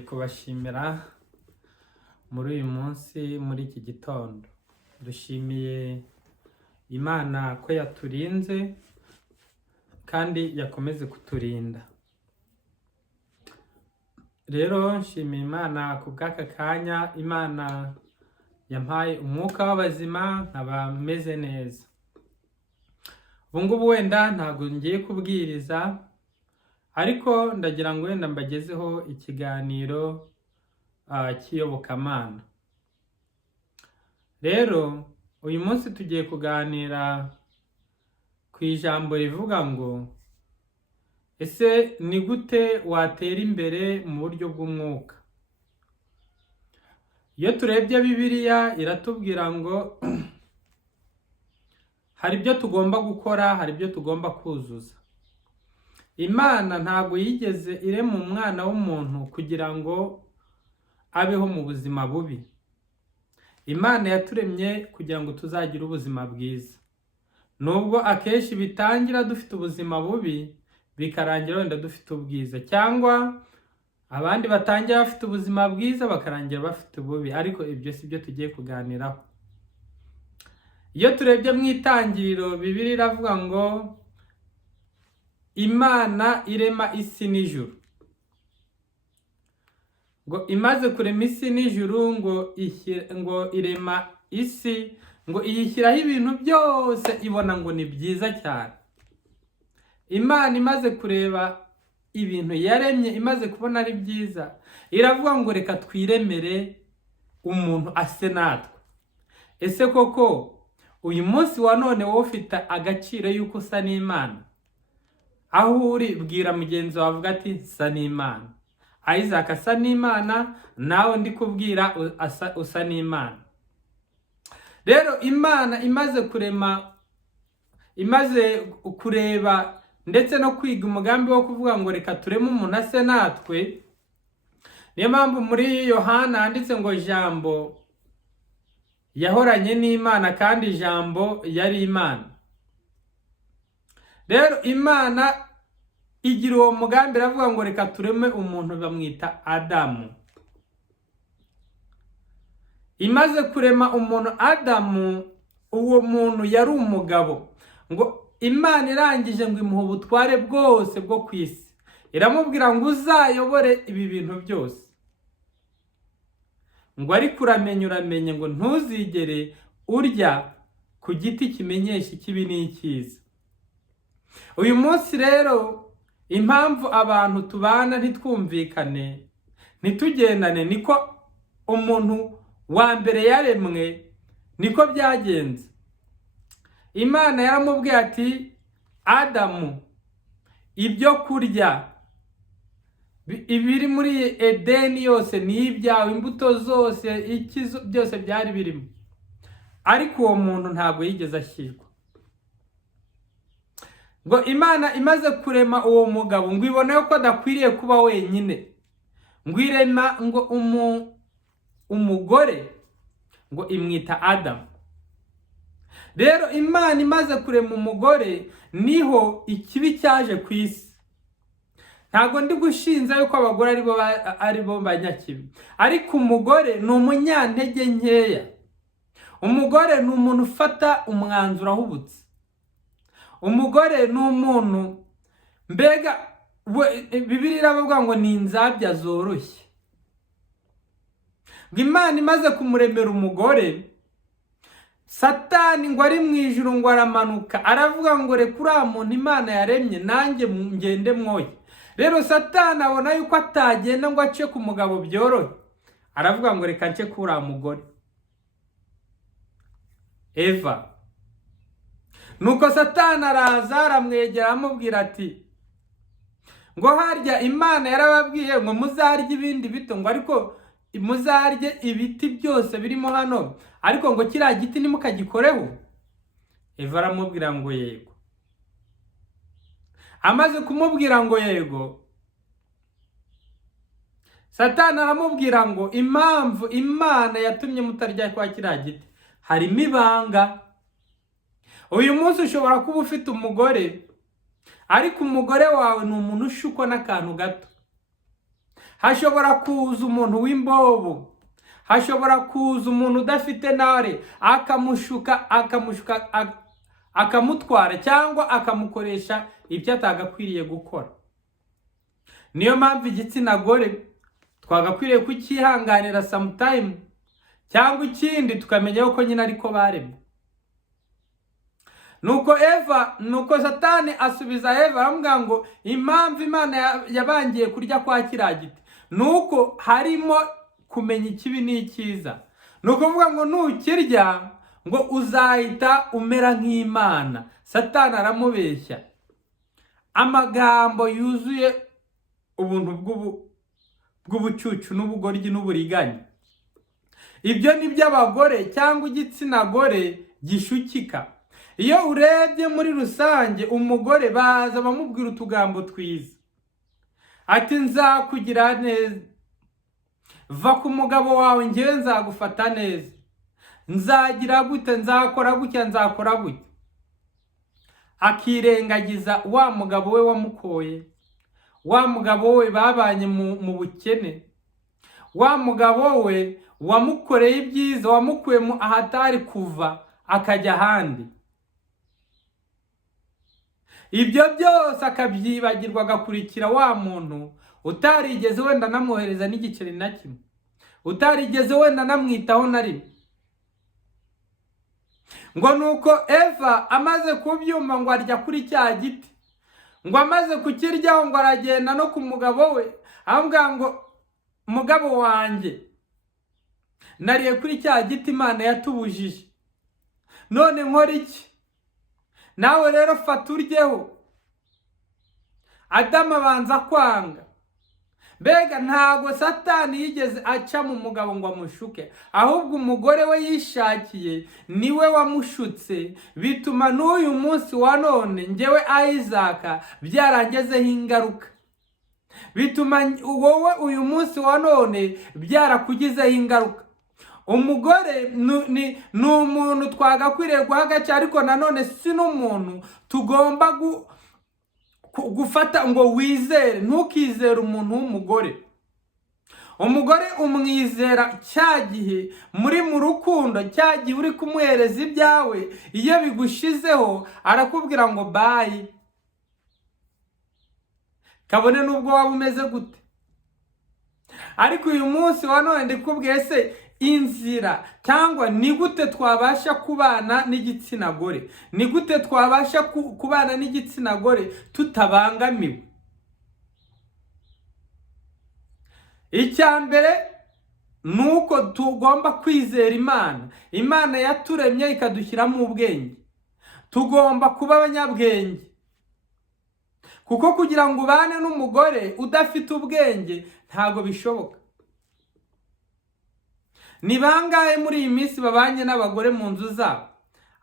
kubashimira muri uyu munsi, muri iki gitondo. Dushimiye Imana ko yaturinze kandi yakomeze kuturinda. Rero nshimiye Imana ku bw'aka kanya Imana yampaye umwuka w'abazima, nkaba meze neza. Ubu ngubu wenda ntabwo ngiye kubwiriza, ariko ndagira ngo wenda mbagezeho ikiganiro cy'iyobokamana. Rero uyu munsi tugiye kuganira ku ijambo rivuga ngo ese ni gute watera imbere mu buryo bw'umwuka? Iyo turebye Bibiliya iratubwira ngo hari ibyo tugomba gukora, hari ibyo tugomba kuzuza. Imana ntabwo yigeze irema umwana w'umuntu kugira ngo abeho mu buzima bubi. Imana yaturemye kugira ngo tuzagire ubuzima bwiza. Nubwo akenshi bitangira dufite ubuzima bubi, bikarangira wenda dufite ubwiza, cyangwa abandi batangira bafite ubuzima bwiza bakarangira bafite ububi, ariko ibyo si byo tugiye kuganiraho. Iyo turebye mu itangiriro, Bibiliya iravuga ngo Imana irema isi n'ijuru. Ngo imaze kurema isi n'ijuru, ngo irema isi, ngo iyishyiraho ibintu byose, ibona ngo ni byiza cyane. Imana imaze kureba ibintu yaremye, imaze kubona ari byiza, iravuga ngo reka twiremere umuntu ase natwe. Ese koko uyu munsi wa none wowe ufite agaciro y'uko usa n'Imana? Aho uri bwira mugenzi wawe avuga ati sa n'Imana. Isaac asa n'Imana, nawe ndi kubwira usa n'Imana. Rero Imana imaze kureba ndetse no kwiga umugambi wo kuvuga ngo reka tureme umuntu ase natwe, niyo mpamvu muri Yohana handitse ngo Jambo yahoranye n'Imana kandi Jambo yari Imana. Rero Imana igira uwo mugambi, iravuga ngo reka tureme umuntu, bamwita Adamu. Imaze kurema umuntu Adamu, uwo muntu yari umugabo. Ngo Imana irangije ngo imuha ubutware bwose bwo ku isi, iramubwira ngo uzayobore ibi bintu byose. Ngo ariko uramenye ngo ntuzigere urya ku giti kimenyesha ikibi n'icyiza. Uyu munsi rero impamvu abantu tubana ntitwumvikane, ntitugendane, niko umuntu wa mbere yaremwe, niko byagenze. Imana yaramubwiye ati Adamu, ibyo kurya ibiri muri Edeni yose ni ibyawe, imbuto zose, byose byari birimo, ariko uwo muntu ntabwo yigeze ashyirwa. Ngo Imana imaze kurema uwo mugabo, ngo ibone ko adakwiriye kuba wenyine, ngo irema ngo umugore, ngo imwita Adamu. Rero Imana imaze kurema umugore, niho ikibi cyaje ku isi. Ntabwo ndi gushinza yuko abagore ari bo banyakibi, ariko umugore ni umunyantege nkeya. Umugore ni umuntu ufata umwanzuro ahubutse. Umugore ni umuntu mbega Bibiliya iravuga ngo ni inzabya zoroshye. Ngo Imana imaze kumuremera umugore, Satani ngo ari mu ijuru ngo aramanuka, aravuga ngo reka uriya muntu Imana yaremye nanjye ngende mwoye. Rero Satani abona yuko atagenda ngo ace ku mugabo byorohe, aravuga ngo reka nce kuri uriya mugore Eva. Nuko Satani araza aramwegera amubwira ati ngo harya Imana yarababwiye ngo muzarye ibindi bito, ngo ariko muzarye ibiti byose birimo hano, ariko ngo kiriya giti nimukagikoreho. Eva aramubwira ngo yego. Amaze kumubwira ngo yego, Satani aramubwira ngo impamvu Imana yatumye mutarya kwa kiriya giti harimo ibanga. Uyu munsi ushobora kuba ufite umugore, ariko umugore wawe ni umuntu ushukwa n'akantu gato. hashobora kuza umuntu w'imbobo, hashobora kuza umuntu udafite nare akamushuka akamutwara cyangwa akamukoresha ibyo atagakwiriye gukora. Niyo mpamvu igitsina gore twagakwiriye kukihanganira sometime, cyangwa ikindi tukamenya yuko nyine ariko baremwe. Nuko Satani asubiza Eva aramubwira ngo impamvu Imana yabangiye kurya kwa kiriya giti nuko harimo kumenya ikibi n'icyiza. Nukuvuga ngo nukirya ngo uzahita umera nk'Imana. Satani aramubeshya amagambo yuzuye ubuntu bw'ubucucu n'ubugoryi n'uburiganya. Ibyo ni by'abagore cyangwa igitsina gore gishukika. Iyo urebye muri rusange umugore baza bamubwira utugambo twiza, ati nzakugira neza, va ku mugabo wawe njyewe nzagufata neza, nzagira gute, nzakora gutya, nzakora gutya. Akirengagiza wa mugabo we wamukoye, wa mugabo we babanye mu bukene, wa mugabo we wamukoreye ibyiza, wamukuye mu ahatari kuva akajya ahandi. Ibyo byose akabyibagirwa agakurikira wa muntu utarigeze wenda namwohereza n'igiceri na kimwe, utarigeze wenda namwitaho na rimwe. Ngo nuko Eva amaze kubyumva ngo arya kuri cya giti, ngo amaze kukiryaho ngo aragenda no ku mugabo we amubwira ngo mugabo wanjye, nariye kuri cya giti Imana yatubujije, none nkora iki? Nawe rero fata uryeho. Adamu abanza kwanga. Mbega ntago Satani yigeze aca mu mugabo ngo amushuke, ahubwo umugore we yishakiye niwe wamushutse, bituma n'uyu munsi wa none njyewe Isaac byarangezeho ingaruka, bituma wowe uyu munsi wa none byarakugizeho ingaruka. Umugore ni umuntu twagakwiriye guha agaciro, ariko nanone si n'umuntu tugomba gufata ngo wizere. Ntukizere umuntu w'umugore. Umugore umwizera cya gihe muri mu rukundo, cya gihe uri kumuhereza ibyawe. Iyo bigushizeho arakubwira ngo bye, kabone nubwo waba umeze gute. Ariko uyu munsi wa none ndikubwiye se inzira cyangwa ni gute twabasha kubana n'igitsina gore, ni gute twabasha kubana n'igitsina gore tutabangamiwe. Icyambere nuko tugomba kwizera Imana. Imana yaturemye ikadushyiramo ubwenge. Tugomba kuba abanyabwenge, kuko kugira ngo ubane n'umugore udafite ubwenge ntago bishoboka. Ni bangahe muri iyi minsi babanye n'abagore mu nzu zabo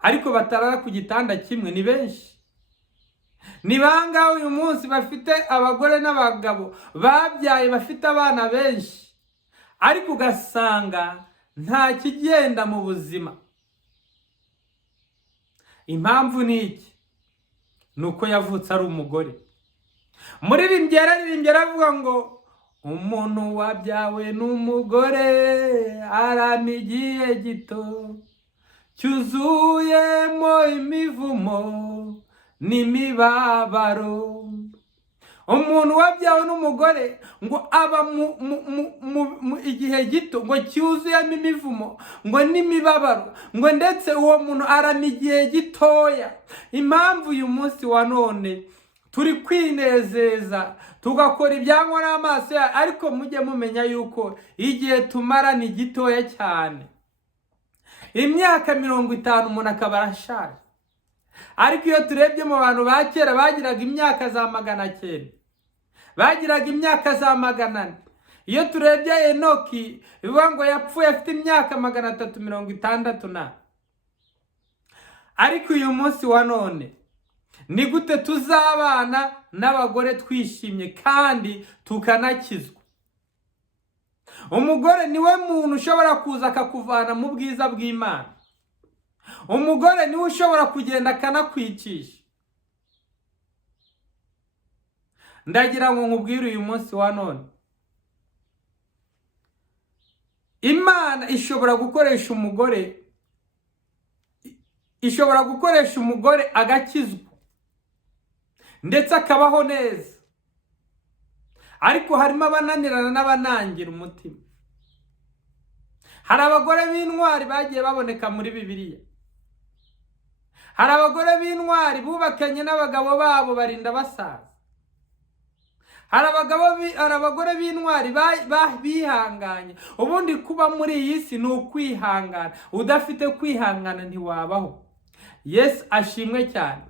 ariko batarara ku gitanda kimwe? Ni benshi. Ni bangahe uyu munsi bafite abagore n'abagabo babyaye bafite abana benshi ariko ugasanga nta kigenda mu buzima? Impamvu ni iki? Nuko yavutse ari umugore. Muririmbyi aravuga ngo umuntu wabyawe n'umugore arama igihe gito cyuzuyemo imivumo n'imibabaro. Umuntu wabyawe n'umugore ngo aba mu igihe gito ngo cyuzuyemo imivumo ngo n'imibabaro, ngo ndetse uwo muntu arama igihe gitoya. Impamvu uyu munsi wa none turi kwinezeza tugakora ibyangwa n'amaso yacu, ariko mujye mumenya yuko igihe tumara ni gitoya cyane. Imyaka 50 umuntu akaba arashaje, ariko iyo turebye mu bantu ba kera bagiraga imyaka za 900, bagiraga imyaka za 400. Iyo turebye Enoki bivuga ngo yapfuye afite imyaka 360. Ariko uyu munsi wa none ni gute tuzabana n'abagore twishimye kandi tukanakizwa? Umugore niwe muntu ushobora kuza akakuvana mu bwiza bw'Imana. Umugore niwe ushobora kugenda akanakwicisha. Ndagira ngo nkubwire uyu munsi wa none, Imana ishobora gukoresha umugore agakizwa ndetse akabaho neza, ariko harimo abananirana n'abanangira umutima. Hari abagore b'intwari bagiye baboneka muri Bibiliya. Hari abagore b'intwari bubakanye n'abagabo babo barinda basaza. Hari abagore b'intwari bihanganye. Ubundi kuba muri iyi si ni ukwihangana. Udafite kwihangana ntiwabaho. Yesu ashimwe cyane.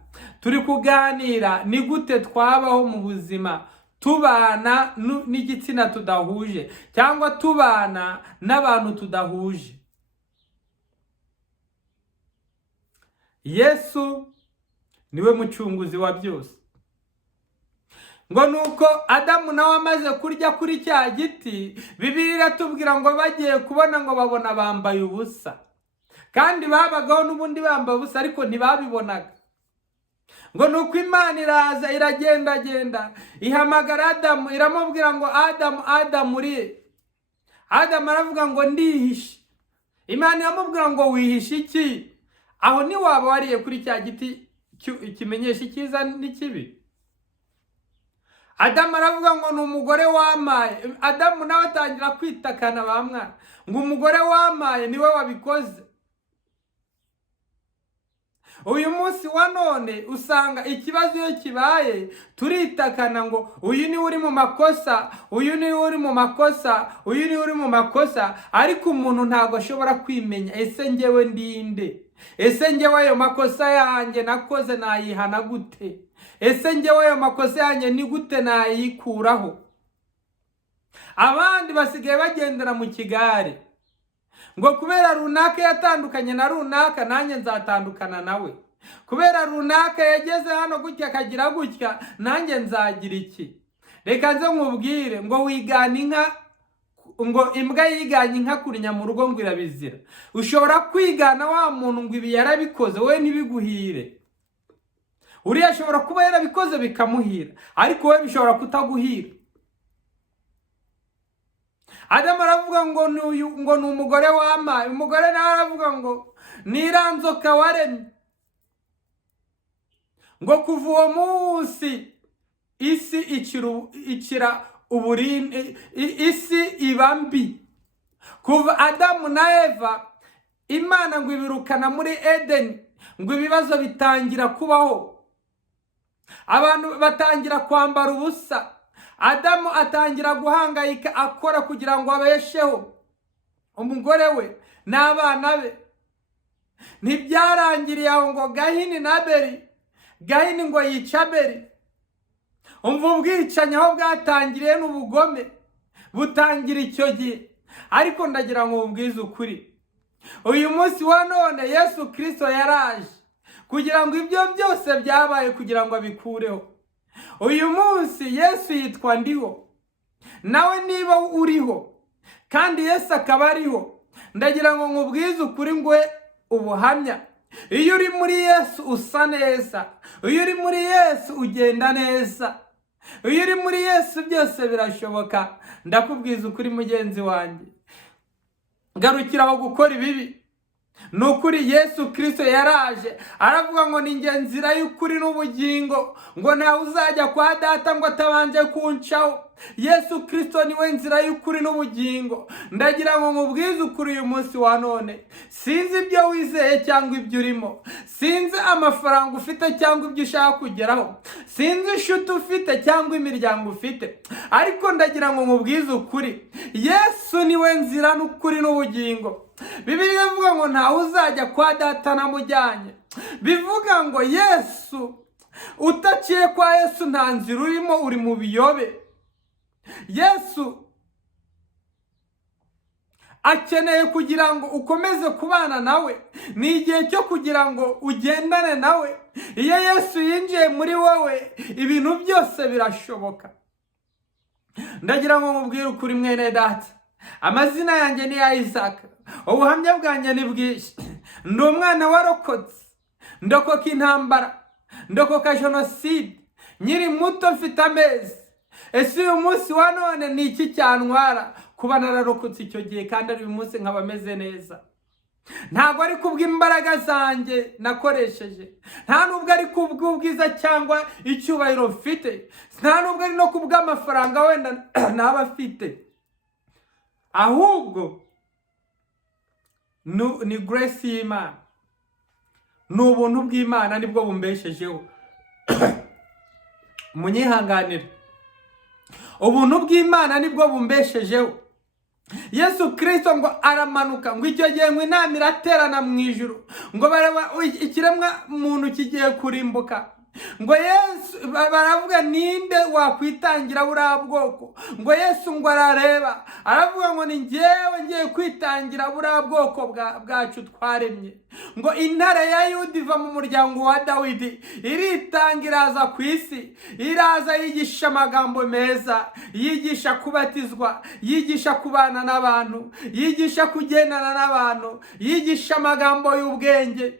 Turi kuganira ni gute twabaho mu buzima tubana n'igitsina tudahuje cyangwa tubana n'abantu tudahuje. Yesu niwe mucunguzi wa byose. Ngo nuko Adamu nawe amaze kurya kuri cya giti, Bibiliya iratubwira ngo bagiye kubona ngo babona bambaye ubusa. Kandi babagaho n'ubundi bambaye ubusa ariko ntibabibonaga. Ngo nuko Imana iraza iragendagenda ihamagara Adamu iramubwira ngo Adamu uri. Adamu aravuga ngo ndihishe. Imana iramubwira ngo wihishe iki? Aho ni waba wariye kuri cya giti kimenyesha icyiza n'ikibi. Adamu aravuga ngo ni umugore wamaye. Adamu nawe atangira kwitakana bamwana ngo umugore wamaye niwe wabikoze. Uyu munsi wa none usanga ikibazo iyo kibaye turitakana ngo uyu ni uri mu makosa, uyu ni uri mu makosa, uyu ni uri mu makosa, ariko umuntu ntabwo ashobora kwimenya. Ese njyewe ndinde? Ese njyewe ayo makosa yanjye nakoze nayihana gute? Ese njyewe ayo makosa yanjye ni gute nayikuraho? Abandi basigaye bagendera mu kigare ngo kubera runaka yatandukanye na runaka nanjye nzatandukana nawe. Kubera runaka yageze hano gutya akagira gutya nanjye nzagira iki. Reka nze nkubwire ngo wigana inka, ngo imbwa yiganye inka kurinya mu rugo ngo irabizira. Ushobora kwigana wa muntu ngo ibi yarabikoze wowe ntibiguhire. Uriya ashobora kuba yarabikoze bikamuhira ariko wowe bishobora kutaguhira. Adamu aravuga ngo ni umugore wamaye. Umugore nawe aravuga ngo niranzoka waremye. Ngo kuva uwo munsi isi ikira uburinde, isi iba mbi. Kuva Adamu na Eva Imana ngo ibirukana muri Edeni, ngo ibibazo bitangira kubaho. Abantu batangira kwambara ubusa. Adamu atangira guhangayika akora kugira ngo abesheho umugore we n'abana be. Ntibyarangiriye aho ngo Gahini na Abeli. Gahini ngo yica Abeli. Umva ubwicanyi aho bwatangiriye n'ubugome butangira icyo gihe. Ariko ndagira ngo ubwize ukuri, uyu munsi wa none Yesu Kristo yaraje kugira ngo ibyo byose byabaye kugira ngo abikureho. Uyu munsi Yesu yitwa Ndiho. Nawe niba uriho kandi Yesu akaba ariho, ndagira ngo nkubwize ukuri ngwe ubuhamya. Iyo uri muri Yesu usa neza. Iyo uri muri Yesu ugenda neza. Iyo uri muri Yesu byose birashoboka. Ndakubwiza ukuri mugenzi wanjye, garukiraho gukora ibibi. Nukuri Yesu Kristo yaraje aravuga ngo ni njye nzira y'ukuri n'ubugingo, ngo ntawe uzajya kwa data ngo atabanje kuncaho. Yesu Kristo niwe nzira y'ukuri n'ubugingo. Ndagira ngo nkubwize ukuri uyu munsi wa none, sinzi ibyo wizeye cyangwa ibyo urimo, sinzi amafaranga ufite cyangwa ibyo ushaka kugeraho, sinzi inshuti ufite cyangwa imiryango ufite, ariko ndagira ngo nkubwize ukuri, Yesu niwe nzira n'ukuri n'ubugingo. Bibiliya ivuga ngo ntawe uzajya kwa data namujyanye. Bivuga ngo Yesu, utaciye kwa Yesu nta nzira urimo, uri mu biyobe. Yesu akeneye kugira ngo ukomeze kubana nawe. Ni igihe cyo kugira ngo ugendane nawe. Iyo Yesu yinjiye muri wowe ibintu byose birashoboka. Ndagira ngo nkubwire ukuri mwene data, amazina yanjye ni Isaac. Ubuhamya bwanjye ni bwinshi. Ndi umwana warokotse, ndokoka intambara, ndokoka jenoside, nkiri muto mfite amezi. Ese uyu munsi wa none ni iki cyantwara kuba nararokotse icyo gihe kandi ari uyu munsi nkaba meze neza. Ntabwo ari kubw'imbaraga zanjye nakoresheje, nta nubwo ari kubw'ubwiza cyangwa icyubahiro mfite, nta nubwo ari no kubw'amafaranga wenda naba afite, ahubwo ni grace y'Imana, ni ubuntu bw'Imana nibwo bumbeshejeho. Munyihanganire, ubuntu bw'Imana nibwo bumbeshejeho. Yesu Kristo ngo aramanuka, ngo icyo gihe ngo inama iraterana mu ijuru, ngo bareba ikiremwa muntu kigiye kurimbuka, ngo Yesu baravuga ninde wakwitangira buriya bwoko, ngo Yesu ngo arareba aravuga ngo ni njyewe ngiye kwitangira buriya bwoko bwacu twaremye. Ngo intare ya Yuda iva mu muryango wa Dawidi iritanga iraza ku isi, iraza yigisha amagambo meza, yigisha kubatizwa, yigisha kubana n'abantu, yigisha kugendana n'abantu, yigisha amagambo y'ubwenge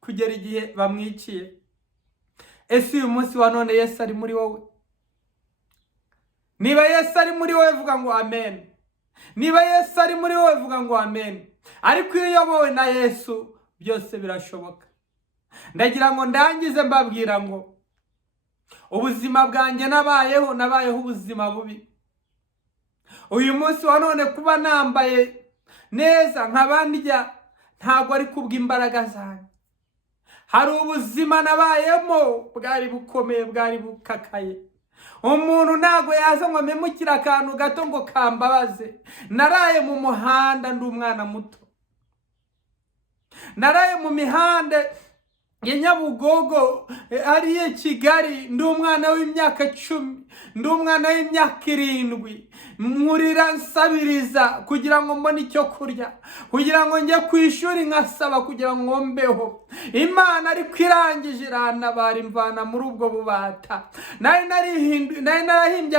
kugera igihe bamwiciye. Ese uyu munsi wa none Yesu ari muri wowe? Niba Yesu ari muri wowe vuga ngo amen. Niba Yesu ari muri wowe vuga ngo amen. Ariko iyo uyobowe na Yesu byose birashoboka. Ndagira ngo ndangize mbabwira ngo ubuzima bwanjye nabayeho ubuzima bubi. Uyu munsi wa none kuba nambaye neza nk'abandya ntabwo ari kubw'imbaraga zanjye. Hari ubuzima nabayemo bwari bukomeye, bwari bukakaye. Umuntu ntago yaza ngo mpemukire akantu gato ngo kambabaze. Naraye mu muhanda ndi umwana muto, naraye mu mihanda ya Nyabugogo hariya Kigali ndi umwana w'imyaka 10, ndi umwana w'imyaka 7, nkurira nsabiriza kugira ngo mbone icyo kurya, kugira ngo njye ku ishuri nkasaba kugira ngo mbeho. Imana ariko irangije irantabara imvana muri ubwo bubata. Nari narahimbye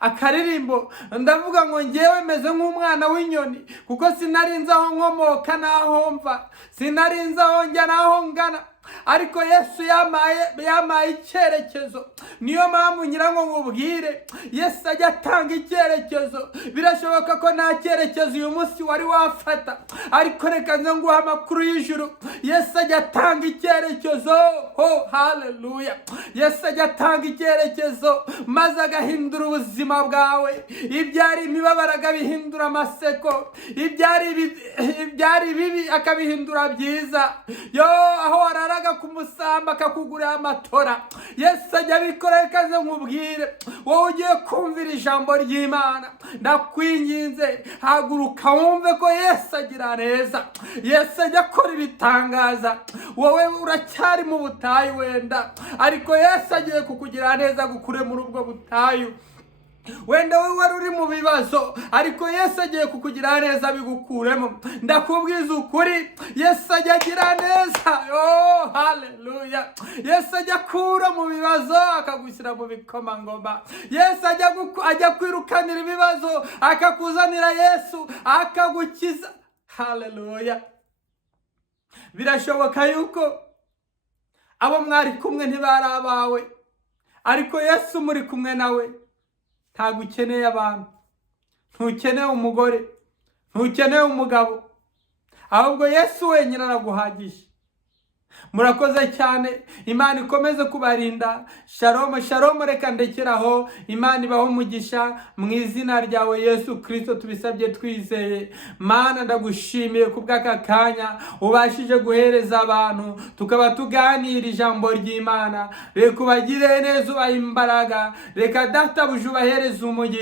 akaririmbo ndavuga ngo ngewe meze nk'umwana w'inyoni, kuko sinarinze aho nkomoka naho mva, sinarinze aho njya naho ngana. Ariko Yesu yamaye icyerekezo. Niyo mpamvu nyirango nkubwire Yesu ajya atanga icyerekezo. Birashoboka ko nta cyerekezo uyu munsi wari wafata, ariko reka nze nguha amakuru y'ijuru. Yesu ajya atanga icyerekezo. Oh haleluya! Yesu ajya atanga icyerekezo maze agahindura ubuzima bwawe. Ibyari imibabaro akabihindura amaseko, ibyari bibi akabihindura byiza. Yo aho wararaga ku musamba akakugurira amatora, Yesu ajya abikora. Reka nkubwire wowe ugiye kumvira ijambo ry'Imana, ndakwinginze haguruka wumve ko Yesu agira neza. Yesu ajya akora ibitangaza. Wowe uracyari mu butayu wenda, ariko Yesu agiye kukugira neza, gukure muri ubwo butayu. Wenda wowe wari uri mu bibazo, ariko Yesu agiye kukugira neza bigukuremo. Ndakubwiza ukuri, Yesu ajya agira neza. Oh haleluya! Yesu ajya akura mu bibazo akagushyira mu bikomangoma. Yesu ajya kwirukanira ibibazo akakuzanira Yesu akagukiza. Haleluya! Birashoboka yuko abo mwari kumwe ntibari abawe, ariko Yesu muri kumwe nawe. Ntabwo ukeneye abantu, ntukeneye umugore, ntukeneye umugabo, ahubwo Yesu wenyine araguhagije. Murakoze cyane, Imana ikomeze kubarinda. Shalom shalom. Reka ndekeraho. Imana ibaho umugisha mu izina ryawe Yesu Kristo tubisabye twizeye. Mana ndagushimiye kubw'aka kanya ubashije guhereza abantu tukaba tuganira ijambo ry'Imana. Reka ubagire neza, ubahe imbaraga. Reka data buje ubahereze umugisha.